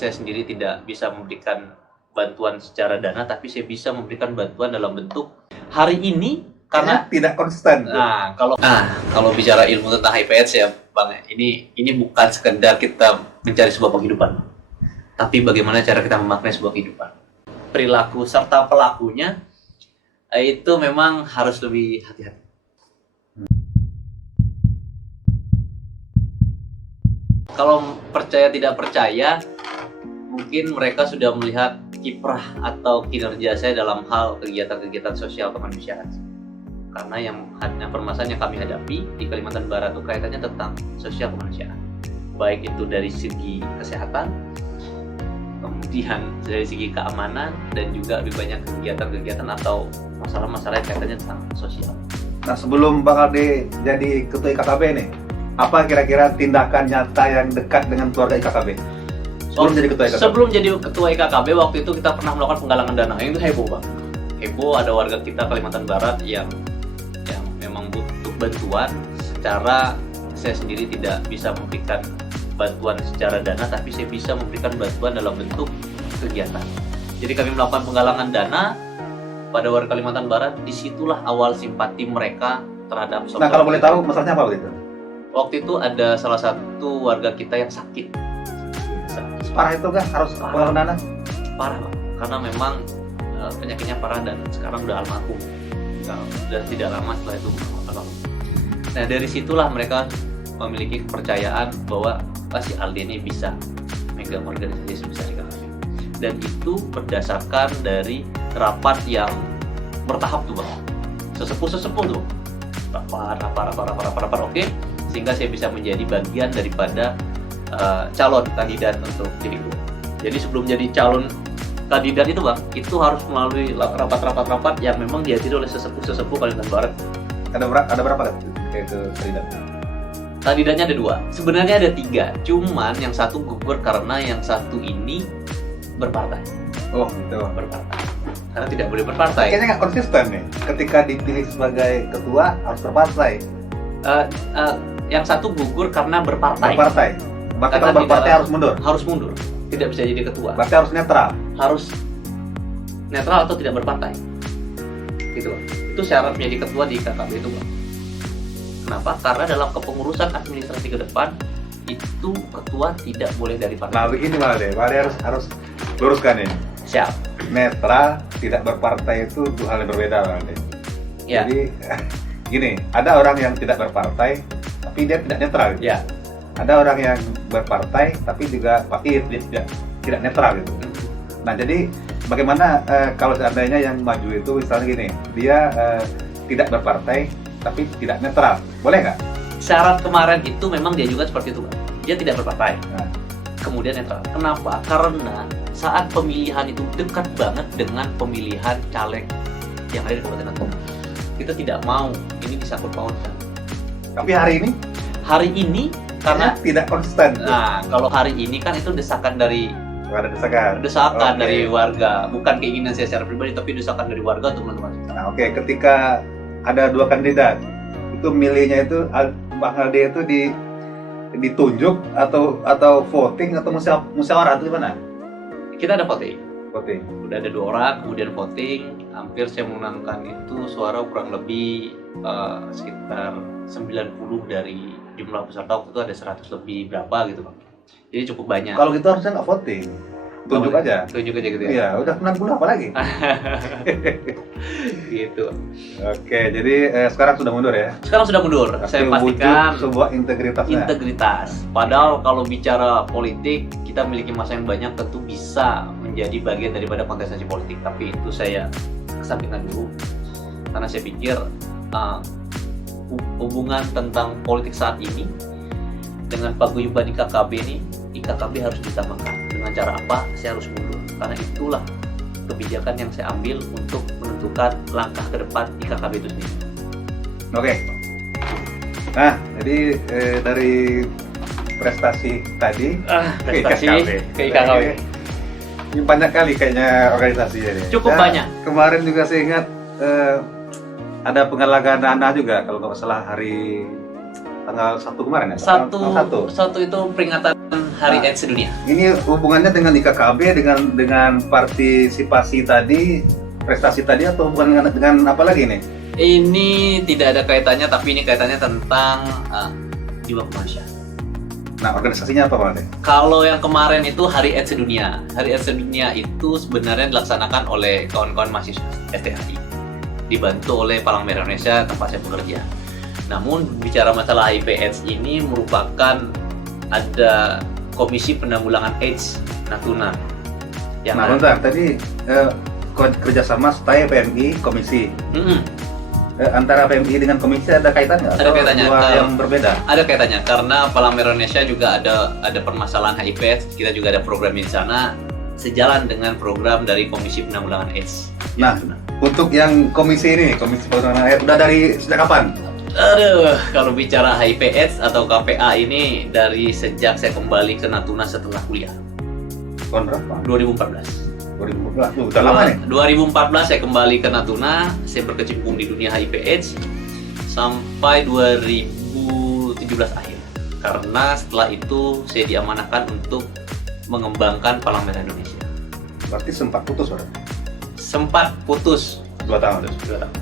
saya sendiri tidak bisa memberikan bantuan secara dana, tapi saya bisa memberikan bantuan dalam bentuk hari ini karena tidak konsisten. Kalau bicara ilmu tentang HIV/AIDS ya, Bang, ini bukan sekedar kita mencari sebuah penghidupan, tapi bagaimana cara kita memaknai sebuah kehidupan. Perilaku serta pelakunya itu memang harus lebih hati-hati. Kalau percaya tidak percaya, mungkin mereka sudah melihat kiprah atau kinerja saya dalam hal kegiatan-kegiatan sosial kemanusiaan. Karena yang permasalahan yang kami hadapi di Kalimantan Barat itu kaitannya tentang sosial kemanusiaan. Baik itu dari segi kesehatan, kemudian dari segi keamanan, dan juga lebih banyak kegiatan-kegiatan atau masalah-masalah yang kaitannya tentang sosial. Nah, sebelum Bang Aldi jadi ketua IKKB nih, apa kira-kira tindakan nyata yang dekat dengan keluarga IKKB? Sebelum jadi ketua IKKB, waktu itu kita pernah melakukan penggalangan dana. Yang itu heboh, Bang. Heboh, ada warga kita Kalimantan Barat yang memang butuh bantuan. Secara saya sendiri tidak bisa memberikan bantuan secara dana, tapi saya bisa memberikan bantuan dalam bentuk kegiatan. Jadi kami melakukan penggalangan dana pada warga Kalimantan Barat. Disitulah awal simpati mereka terhadap sosok. Nah, kalau boleh tahu masalahnya apa waktu itu? Waktu itu ada salah satu warga kita yang sakit. Parah itu kan harus penggalangan dana? Parah, Bang. Karena memang penyakitnya parah dan sekarang udah almarhum. Dan tidak lama setelah itu almarhum. Nah, dari situlah mereka memiliki kepercayaan bahwa si Aldi ini bisa megang organisasi sebesar IKKB. Dan itu berdasarkan dari rapat yang bertahap tuh, Bang. Sesepuh tuh. Rapat, oke. Sehingga saya bisa menjadi bagian daripada calon kandidat untuk jadi ketua. Jadi sebelum jadi calon kandidat itu, Bang, itu harus melalui rapat-rapat yang memang dihadiri oleh sesepuh Kalimantan Barat. Ada berapa itu kandidat? Kandidatnya ada 2. Sebenarnya ada 3. Cuman yang satu gugur karena yang satu ini berpartai. Oh, gitu. Berpartai. Karena tidak boleh berpartai. Kayaknya nggak konsisten nih. Ketika dipilih sebagai ketua harus berpartai. Yang satu gugur karena berpartai. Berarti kalau berpartai harus mundur. Harus mundur. Tidak bisa jadi ketua. Berarti harus netral. Harus netral atau tidak berpartai. Gitu, Bang. Itu syarat menjadi ketua di IKKB itu, Bang. Kenapa? Karena dalam kepengurusan administrasi ke depan itu ketua tidak boleh dari partai. Nah, begini malah deh. Harus luruskan ini. Siap. Netral, tidak berpartai itu 2 hal yang berbeda, malah deh. Ya. Jadi gini, ada orang yang tidak berpartai tapi dia tidak netral gitu. Ya. Ada orang yang berpartai tapi juga dia tidak netral gitu. Nah, jadi bagaimana kalau seandainya yang maju itu misalnya gini, dia tidak berpartai tapi tidak netral, boleh nggak? Syarat kemarin itu memang dia juga seperti itu, Bang. Dia tidak berpartai, kemudian netral. Kenapa? Karena saat pemilihan itu dekat banget dengan pemilihan caleg yang ada di Kabupaten Natuna. Kita tidak mau ini disangkut pautkan. Tapi hari ini karena tidak konsisten. Nah, kalau hari ini kan itu desakan dari dari warga, bukan keinginan saya secara pribadi, tapi desakan dari warga untuk menentukan. Nah, oke. Ketika ada 2 kandidat, itu milihnya itu Bang Aldi itu ditunjuk atau voting atau musyawarah atau gimana? Kita ada voting. Voting. Udah ada 2 orang, kemudian voting. Hampir saya menangkan itu suara kurang lebih sekitar 90 dari jumlah peserta. Waktu itu ada 100 lebih berapa gitu, Bang. Jadi cukup banyak. Kalau gitu harusnya nggak voting, tunjuk aja gitu ya. Iya, udah 60 apa lagi? Gitu. Oke, jadi sekarang sudah mundur ya? Sekarang sudah mundur. Saya pastikan sebuah integritas. Padahal kalau bicara politik, kita memiliki masa yang banyak, tentu bisa menjadi bagian daripada kontestasi politik. Tapi itu saya kesampingkan dulu, karena saya pikir hubungan tentang politik saat ini dengan paguyuban IKKB ini, IKKB harus ditambahkan. Dengan cara apa? Saya harus mundur. Karena itulah kebijakan yang saya ambil untuk menentukan langkah ke depan IKKB itu sendiri. Oke. Nah, jadi dari prestasi tadi ke IKKB. Ini banyak kali kayaknya organisasi ini. Cukup banyak. Kemarin juga saya ingat ada penggalangan dana juga kalau nggak salah hari tanggal 1 kemarin ya? Satu itu peringatan Hari AIDS sedunia. Ini hubungannya dengan IKKB, dengan partisipasi tadi, prestasi tadi, atau hubungan dengan apa lagi nih? Ini tidak ada kaitannya, tapi ini kaitannya tentang jiwa kemanusiaan. Nah, organisasinya apa Bang Ade? Kalau yang kemarin itu Hari AIDS Sedunia. Hari AIDS Sedunia itu sebenarnya dilaksanakan oleh kawan-kawan mahasiswa STHI, dibantu oleh Palang Merah Indonesia tempat saya bekerja. Namun bicara masalah HIV/AIDS ini merupakan ada Komisi Penanggulangan AIDS Natuna. Yang bentar, tadi kerjasama STAI, PMI, komisi. Antara PMI dengan komisi ada kaitannya? Ada kaitannya. Yang berbeda? Ada kaitannya karena Palang Merah Indonesia juga ada permasalahan HIV/AIDS. Kita juga ada program di sana sejalan dengan program dari Komisi Penanggulangan AIDS. Nah, untuk yang komisi ini, Komisi Penanggulangan AIDS, udah dari sejak kapan? Aduh, kalau bicara HIV/AIDS atau KPA ini dari sejak saya kembali ke Natuna setelah kuliah. Tahun berapa? 2014. 2014, udah lama nih? 2014 saya kembali ke Natuna, saya berkecimpung di dunia HIV/AIDS sampai 2017 akhir. Karena setelah itu saya diamanahkan untuk mengembangkan Palang Merah Indonesia. Berarti sempat putus berarti? Sempat putus 2 tahun. 2 tahun.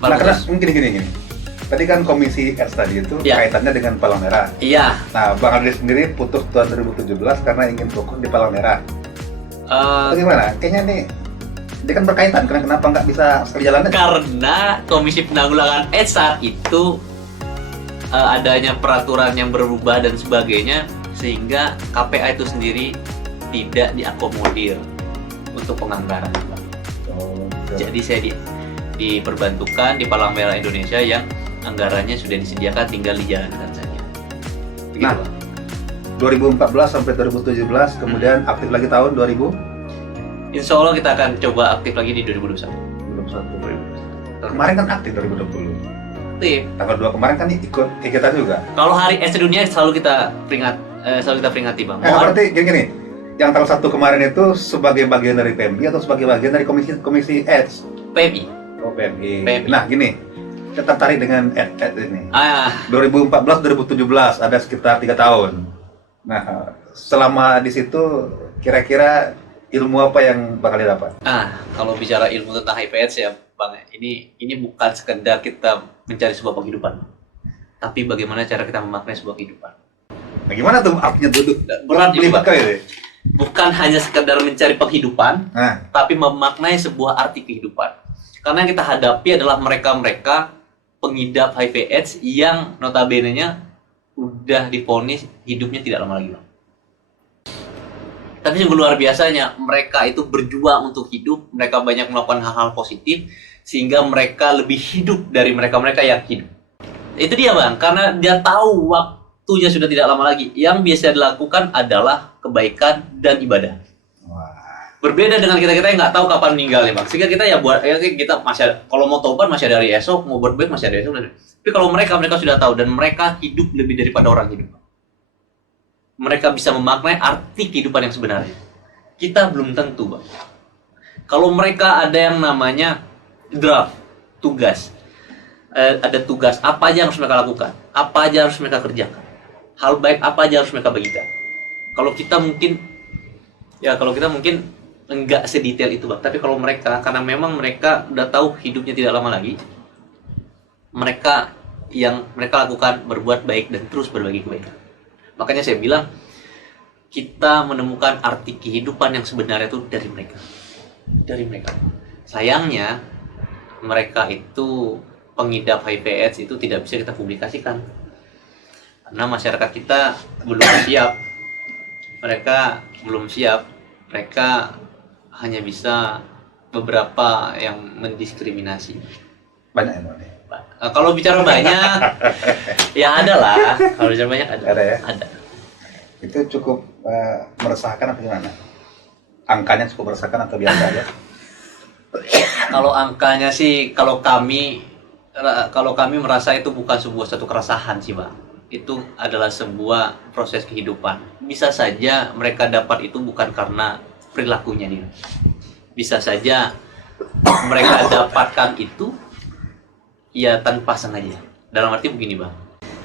Nah, karena gini. Tadi kan komisi AIDS tadi itu kaitannya dengan Palang Merah. Iya. Nah, Bang Ade sendiri putus tahun 2017 karena ingin fokus di Palang Merah. Gimana? Kayaknya nih dia kan berkaitan, kenapa nggak bisa sekali jalan aja? Karena Komisi Penanggulangan AIDS saat itu adanya peraturan yang berubah dan sebagainya, sehingga KPA itu sendiri tidak diakomodir untuk penganggaran. Jadi saya diperbantukan di Palang Merah Indonesia yang anggarannya sudah disediakan, tinggal dijalankan saja. Begitu, nah, Bang. 2014 sampai 2017, kemudian aktif lagi tahun 2000? Insya Allah kita akan coba aktif lagi di 2021. Kemarin kan aktif 2020. Aktif. Tanggal 2 kemarin kan ikut kegiatan juga. Kalau Hari AIDS Sedunia selalu kita peringati, Bang. Berarti gini, yang tanggal 1 kemarin itu sebagai bagian dari PMI atau sebagai bagian dari komisi AIDS? PMI. Oh, PMI. Nah, gini. Kita tertarik dengan AIDS ini. 2014-2017 ada sekitar 3 tahun. Nah, selama di situ kira-kira ilmu apa yang bakal didapat? Kalau bicara ilmu tentang HIV/AIDS ya, Bang, ini bukan sekedar kita mencari sebuah penghidupan, tapi bagaimana cara kita memaknai sebuah kehidupan. Nah, gimana tuh artinya duduk? Berat ini, Bang. Kali. Bukan hanya sekedar mencari penghidupan, tapi memaknai sebuah arti kehidupan. Karena yang kita hadapi adalah mereka-mereka pengidap HIV/AIDS yang notabene-nya udah divonis hidupnya tidak lama lagi, Bang. Tapi yang luar biasanya, mereka itu berjuang untuk hidup, mereka banyak melakukan hal-hal positif, sehingga mereka lebih hidup dari mereka-mereka yang hidup. Itu dia, Bang, karena dia tahu waktunya sudah tidak lama lagi. Yang biasa dilakukan adalah kebaikan dan ibadah. Berbeda dengan kita yang nggak tahu kapan meninggalnya, Bang. Sehingga kita kita masih ada, kalau mau taubat masih ada hari esok, mau berbaik masih ada esok. Tapi kalau mereka sudah tahu dan mereka hidup lebih daripada orang hidup. Mereka bisa memaknai arti kehidupan yang sebenarnya. Kita belum tentu, Bang. Kalau mereka ada yang namanya draft, tugas. Ada tugas, apa aja yang harus mereka lakukan, apa aja harus mereka kerjakan. Hal baik apa aja harus mereka bagikan. Kalau kita mungkin enggak sedetail itu, Bang. Tapi kalau mereka, karena memang mereka udah tahu hidupnya tidak lama lagi, yang mereka lakukan berbuat baik dan terus berbagi kebaikan. Makanya saya bilang, kita menemukan arti kehidupan yang sebenarnya itu dari mereka. Dari mereka. Sayangnya, mereka itu pengidap HIV/AIDS itu tidak bisa kita publikasikan. Karena masyarakat kita belum siap. Mereka belum siap. Mereka hanya bisa beberapa yang mendiskriminasi. Banyak ya, Bang? Kalau bicara banyak, ya ada lah. Kalau bicara banyak ada. Ada ya? Ada. Itu cukup meresahkan apa gimana? Angkanya cukup meresahkan atau biasa aja? Kalau angkanya sih, kalau kami merasa itu bukan satu keresahan sih, Bang. Itu adalah sebuah proses kehidupan. Bisa saja mereka dapat itu bukan karena perilakunya dia. Bisa saja mereka dapatkan itu ya tanpa sengaja. Dalam arti begini, Bang.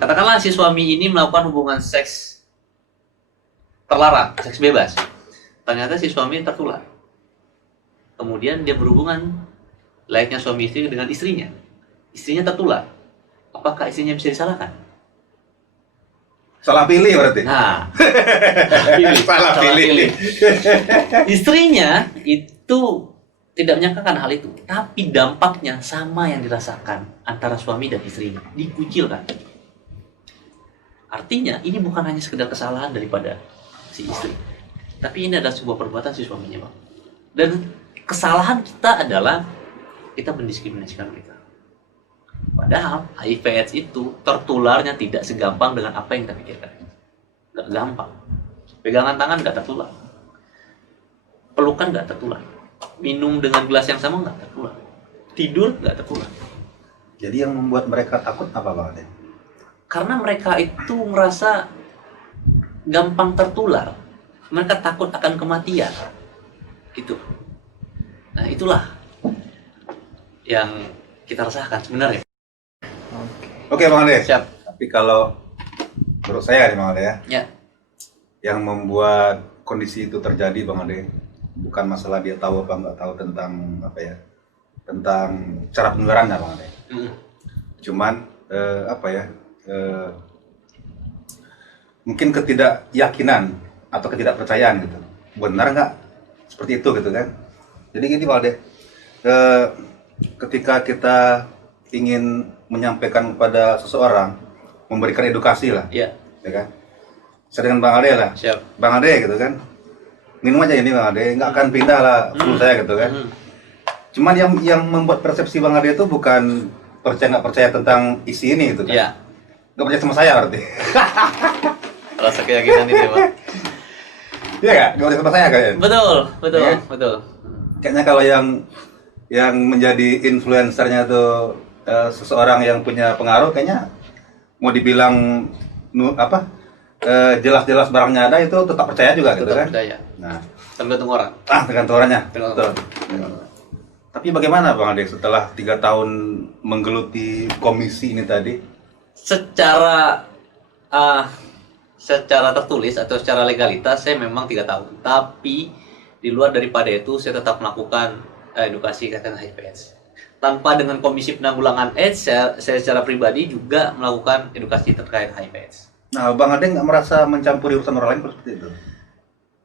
Katakanlah si suami ini melakukan hubungan seks terlarang, seks bebas. Ternyata si suami tertular. Kemudian dia berhubungan layaknya suami istri dengan istrinya. Istrinya tertular. Apakah istrinya bisa disalahkan? Salah pilih berarti. Nah, Salah pilih. Istrinya itu tidak menyangkakan hal itu, tapi dampaknya sama yang dirasakan antara suami dan istrinya, dikucilkan. Artinya ini bukan hanya sekedar kesalahan daripada si istri, tapi ini adalah sebuah perbuatan si suaminya, Bang. Dan kesalahan kita adalah kita mendiskriminasikan mereka. Padahal HIV/AIDS itu tertularnya tidak segampang dengan apa yang kita pikirkan. Gak gampang. Pegangan tangan gak tertular. Pelukan gak tertular. Minum dengan gelas yang sama gak tertular. Tidur gak tertular. Jadi yang membuat mereka takut apa Bang Ade? Karena mereka itu merasa gampang tertular. Mereka takut akan kematian. Gitu. Nah itulah yang kita rasakan sebenarnya. Oke Bang Ade. Siap. Tapi kalau menurut saya nih Bang Ade Ya. yang membuat kondisi itu terjadi Bang Ade bukan masalah dia tahu apa nggak tahu tentang apa ya, tentang cara penularannya Bang Ade. Cuman mungkin ketidakyakinan atau ketidakpercayaan gitu. Benar nggak seperti itu gitu kan? Jadi gini Bang Ade, ketika kita ingin menyampaikan kepada seseorang, memberikan edukasi lah, Ya. ya kan? Saya dengan Bang Ade lah, Siap. Bang Ade gitu kan, minum aja ini Bang Ade, nggak akan pindah lah flu saya gitu kan. Cuman yang membuat persepsi Bang Ade itu bukan percaya nggak percaya tentang isi ini gitu kan? Ya. Nggak percaya sama saya berarti? Rasa keyakinan itu, Pak. Iya nggak? Nggak percaya sama saya kayaknya? Betul, betul, Ya. betul. Kayaknya kalau yang menjadi influencernya tuh seseorang yang punya pengaruh, kayaknya mau dibilang jelas-jelas barangnya ada itu tetap percaya juga gitu Tetap kan? percaya. Nah, Tergantung orang. tergantung orangnya. Tergantung Betul. Tapi bagaimana Bang Ade setelah 3 tahun menggeluti komisi ini tadi? Secara tertulis atau secara legalitas saya memang 3 tahun. Tapi di luar daripada itu saya tetap melakukan edukasi tentang HIV/AIDS. Tanpa dengan Komisi Penanggulangan AIDS, saya secara pribadi juga melakukan edukasi terkait HIV/AIDS. Nah, Bang Ade nggak merasa mencampuri urusan orang lain seperti itu?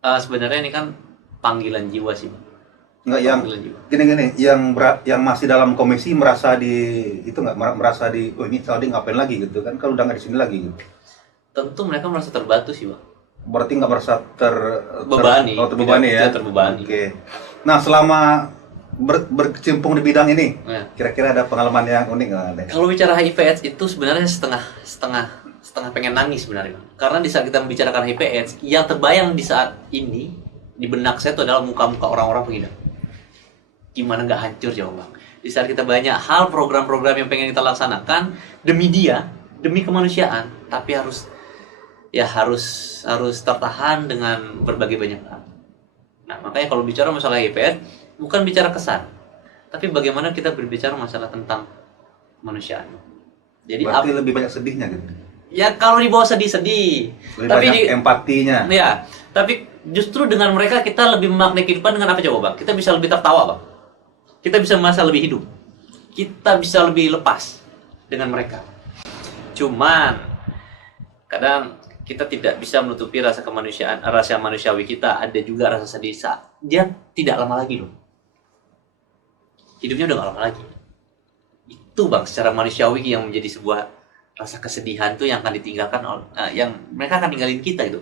Sebenarnya ini kan panggilan jiwa sih, Bang. Nggak, yang Panggilan jiwa. gini, yang masih dalam komisi merasa merasa oh ini tadi ngapain lagi gitu kan? Kalau udah nggak di sini lagi gitu. Tentu mereka merasa terbantu sih, Bang. Berarti nggak merasa terbebani ya? Tidak terbebani. Oke. Nah, selama berkecimpung di bidang ini, Ya. kira-kira ada pengalaman yang unik nggak ada? Kalau bicara HIV/AIDS itu sebenarnya setengah pengen nangis sebenarnya. Karena di saat kita membicarakan HIV/AIDS, yang terbayang di saat ini di benak saya itu adalah muka-muka orang-orang pengidap. Gimana nggak hancur jauh Bang? Di saat kita banyak hal program-program yang pengen kita laksanakan demi dia, demi kemanusiaan, tapi harus tertahan dengan berbagai banyak hal. Nah, makanya kalau bicara masalah HIV/AIDS bukan bicara kesan, tapi bagaimana kita berbicara masalah tentang kemanusiaan. Jadi Berarti lebih banyak sedihnya gitu. ya kalau dibawa sedih-sedih, Lebih tapi banyak empatinya. ya, tapi justru dengan mereka kita lebih memaknai kehidupan dengan apa coba Bang? Kita bisa lebih tertawa Bang. Kita bisa merasa lebih hidup. Kita bisa lebih lepas dengan mereka. Cuman kadang kita tidak bisa menutupi rasa kemanusiaan, rasa manusiawi kita. Ada juga rasa sedih saat dia tidak lama lagi loh. Hidupnya udah gak lama lagi. Itu Bang, secara manusiawi yang menjadi sebuah rasa kesedihan tuh yang akan ditinggalkan yang mereka akan tinggalin kita itu.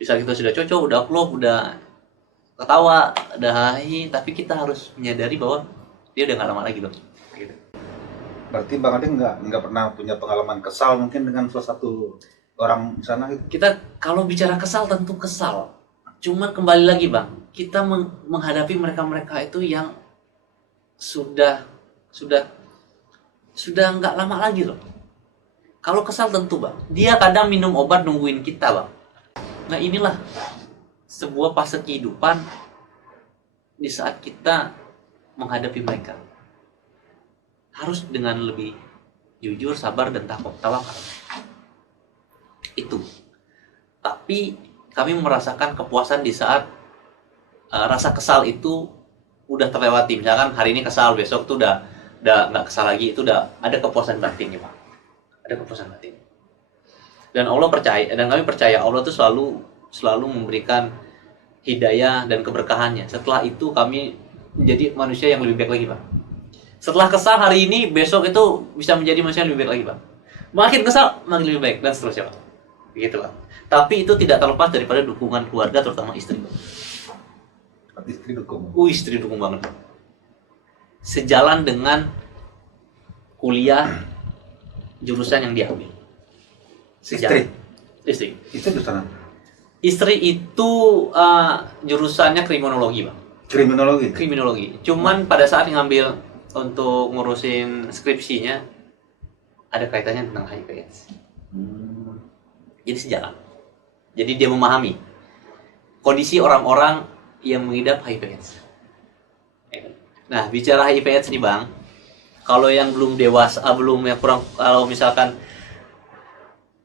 Di saat kita sudah cocok, udah klop, udah ketawa, udah hahi, tapi kita harus menyadari bahwa dia udah gak lama lagi loh. Gitu. Berarti Bang Ade nggak pernah punya pengalaman kesal mungkin dengan salah satu orang di sana gitu? Kita kalau bicara kesal tentu kesal. Cuman kembali lagi Bang, kita menghadapi mereka-mereka itu yang sudah nggak lama lagi loh. Kalau kesal tentu Bang, dia kadang minum obat nungguin kita Bang. Nah inilah sebuah fase kehidupan di saat kita menghadapi mereka. Harus dengan lebih jujur, sabar, dan tawakal. Itu. Tapi kami merasakan kepuasan di saat rasa kesal itu udah terlewati. Misalkan hari ini kesal, besok tuh udah nggak kesal lagi, itu udah ada kepuasan batin ya Pak. Ada kepuasan batin. Dan Allah percaya, dan kami percaya Allah tuh selalu memberikan hidayah dan keberkahannya. Setelah itu kami menjadi manusia yang lebih baik lagi Pak. Setelah kesal hari ini, besok itu bisa menjadi manusia yang lebih baik lagi Pak. Makin kesal, makin lebih baik, dan seterusnya Pak. Begitu Pak. Tapi itu tidak terlepas daripada dukungan keluarga, terutama istri Pak. Istri dukung. Istri dukung banget. Sejalan dengan kuliah jurusan yang diambil. Istri. Istri. Itu jurusan apa? Istri itu jurusannya kriminologi, Bang. Kriminologi. Cuman pada saat ngambil untuk ngurusin skripsinya ada kaitannya tentang HIV/AIDS. Jadi sejalan. Jadi dia memahami kondisi orang-orang yang mengidap HIV/AIDS. Nah, bicara HIV/AIDS nih Bang, kalau yang belum dewasa, kalau misalkan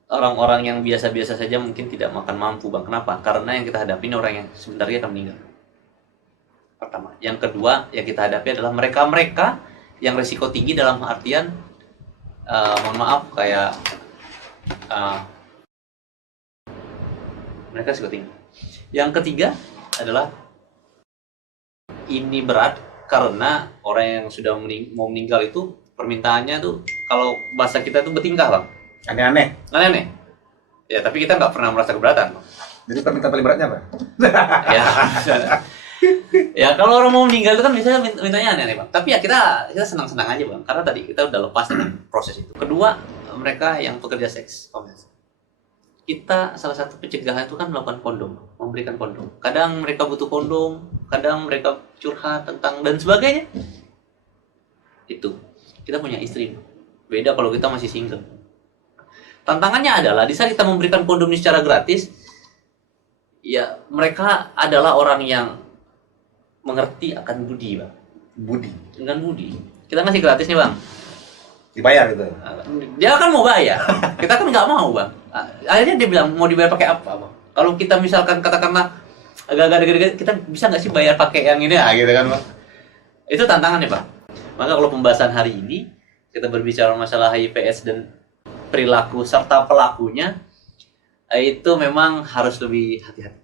orang-orang yang biasa-biasa saja mungkin tidak makan mampu Bang. Kenapa? Karena yang kita hadapi ini orang yang sebentar lagi akan meninggal. Pertama. Yang kedua yang kita hadapi adalah mereka-mereka yang risiko tinggi dalam artian mohon maaf kayak mereka risiko tinggi. Yang ketiga adalah ini berat karena orang yang sudah mau meninggal itu permintaannya tuh kalau bahasa kita tuh bertingkah Bang. Aneh-aneh. Ya, tapi kita nggak pernah merasa keberatan. Jadi permintaan paling beratnya apa? Ya, ya kalau orang mau meninggal itu kan biasanya mintanya aneh-aneh Bang. Tapi ya kita senang-senang aja Bang, karena tadi kita udah lepas dengan proses itu. Kedua, mereka yang pekerja seks, kita salah satu pencegahan itu kan melakukan kondom, memberikan kondom. Kadang mereka butuh kondom, kadang mereka curhat tentang dan sebagainya. Itu kita punya istri, beda kalau kita masih single. Tantangannya adalah di saat kita memberikan kondom ini secara gratis, ya mereka adalah orang yang mengerti akan budi Bang. Dengan budi. Kita ngasih gratis nih Bang. Dibayar gitu. Dia kan mau bayar. Kita kan nggak mau Bang. Akhirnya dia bilang mau dibayar pakai apa Bang? Kalau kita misalkan katakanlah agak-agak kita bisa nggak sih bayar pakai yang ini gitu kan Bang? Itu tantangannya Bang. Maka kalau pembahasan hari ini kita berbicara masalah HIV/AIDS dan perilaku serta pelakunya, itu memang harus lebih hati-hati.